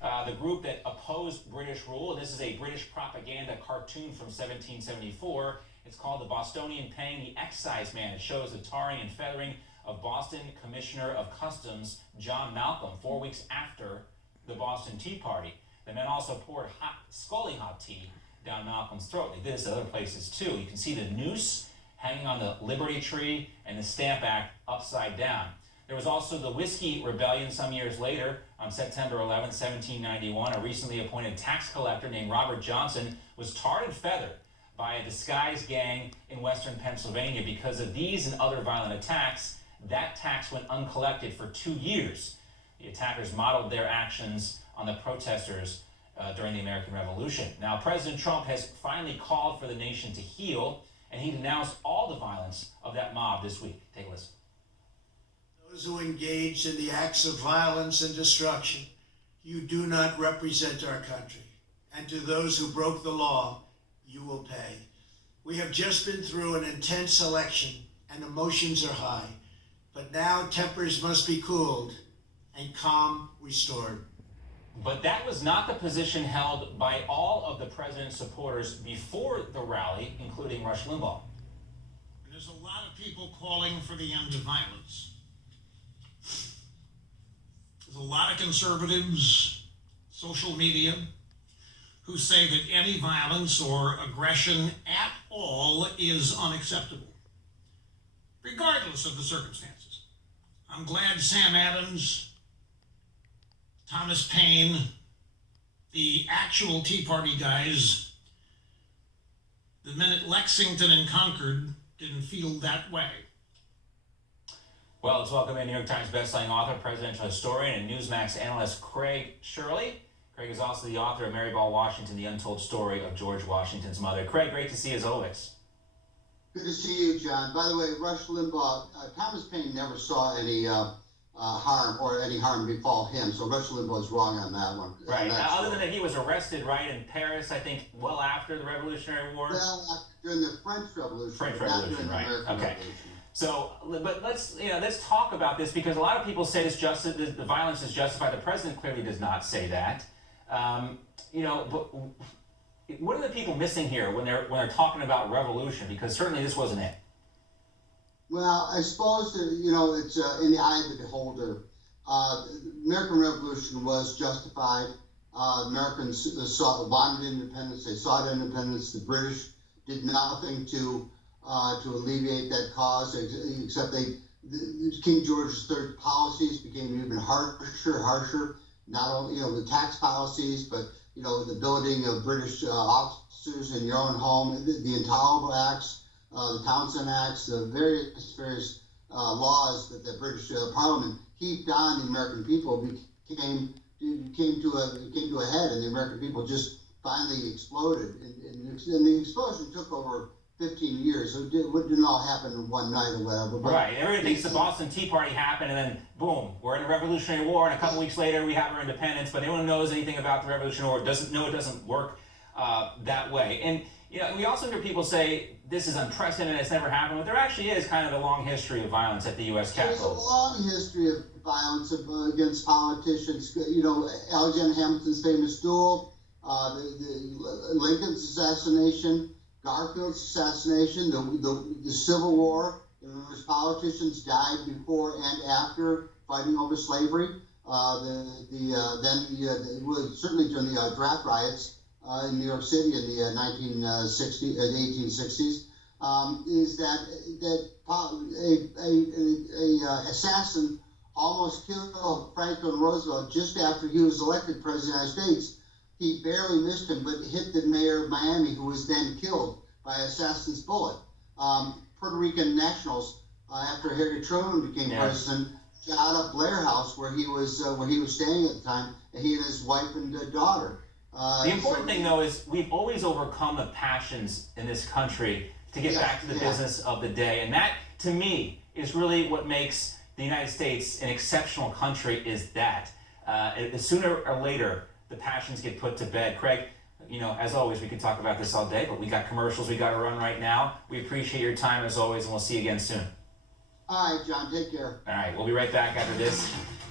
the group that opposed British rule. This is a British propaganda cartoon from 1774. It's called The Bostonian Paying the Excise Man. It shows the tarring and feathering of Boston Commissioner of Customs John Malcolm 4 weeks after the Boston Tea Party. The men also poured scalding hot tea down Malcolm's throat. They did this at other places too. You can see the noose hanging on the Liberty Tree and the Stamp Act upside down. There was also the Whiskey Rebellion some years later. On September 11, 1791, a recently appointed tax collector named Robert Johnson was tarred and feathered by a disguised gang in western Pennsylvania. Because of these and other violent attacks, that tax went uncollected for 2 years. The attackers modeled their actions on the protesters during the American Revolution. Now, President Trump has finally called for the nation to heal, and he denounced all the violence of that mob this week. Take a listen. Those who engaged in the acts of violence and destruction, you do not represent our country. And to those who broke the law, you will pay. We have just been through an intense election and emotions are high, but now tempers must be cooled and calm restored. But that was not the position held by all of the president's supporters before the rally, including Rush Limbaugh. There's a lot of people calling for the end of violence. There's a lot of conservatives, social media, who say that any violence or aggression at all is unacceptable, regardless of the circumstances. I'm glad Sam Adams, Thomas Paine, the actual Tea Party guys, the men at Lexington and Concord didn't feel that way. Well, let's welcome in New York Times bestselling author, presidential historian, and Newsmax analyst Craig Shirley. Craig is also the author of Mary Ball Washington, The Untold Story of George Washington's Mother. Craig, great to see you as always. Good to see you, John. By the way, Rush Limbaugh, Thomas Paine never saw any harm or any harm befall him, so Rush Limbaugh is wrong on that one. Right. Other than that, he was arrested, right, in Paris, I think, well after the Revolutionary War? Well, during the French Revolution. French not Revolution, during the right. American Okay. Revolution. So, but let's talk about this, because a lot of people say the violence is justified. The president clearly does not say that. But what are the people missing here when they're talking about revolution? Because certainly this wasn't it. Well, I suppose it's in the eye of the beholder. The American Revolution was justified. Americans wanted independence. They sought independence. The British did nothing to alleviate that cause, except King George III policies became even harsher. Not only the tax policies, but the building of British officers in your own home, the Intolerable Acts, the Townshend Acts, the various laws that the British Parliament heaped on the American people came to a head, and the American people just finally exploded. And the explosion took over 15 years. So it didn't all happen in one night or whatever. But right. Everyone thinks the Boston Tea Party happened, and then boom, we're in a Revolutionary War, and a couple weeks later we have our independence. But anyone who knows anything about the Revolutionary War doesn't know it doesn't work that way. And we also hear people say this is unprecedented, it's never happened, but there actually is kind of a long history of violence at the U.S. Capitol. There's a long history of violence against politicians. Alexander Hamilton's famous duel, the Lincoln's assassination, Garfield's assassination, the Civil War, in which politicians died before and after fighting over slavery. Certainly during the draft riots in New York City in the 1860s, is that a assassin almost killed Franklin Roosevelt just after he was elected president of the United States. He barely missed him, but hit the mayor of Miami, who was then killed by an assassin's bullet. Puerto Rican nationals, after Harry Truman became president, shot up Blair House, where he was staying at the time, and he and his wife and daughter. The important thing, though, is we've always overcome the passions in this country to get back to the business of the day, and that, to me, is really what makes the United States an exceptional country. Is that sooner or later the passions get put to bed. Craig, as always, we could talk about this all day, but we got commercials we got to run right now. We appreciate your time as always, and we'll see you again soon. All right, John, take care. All right, we'll be right back after this.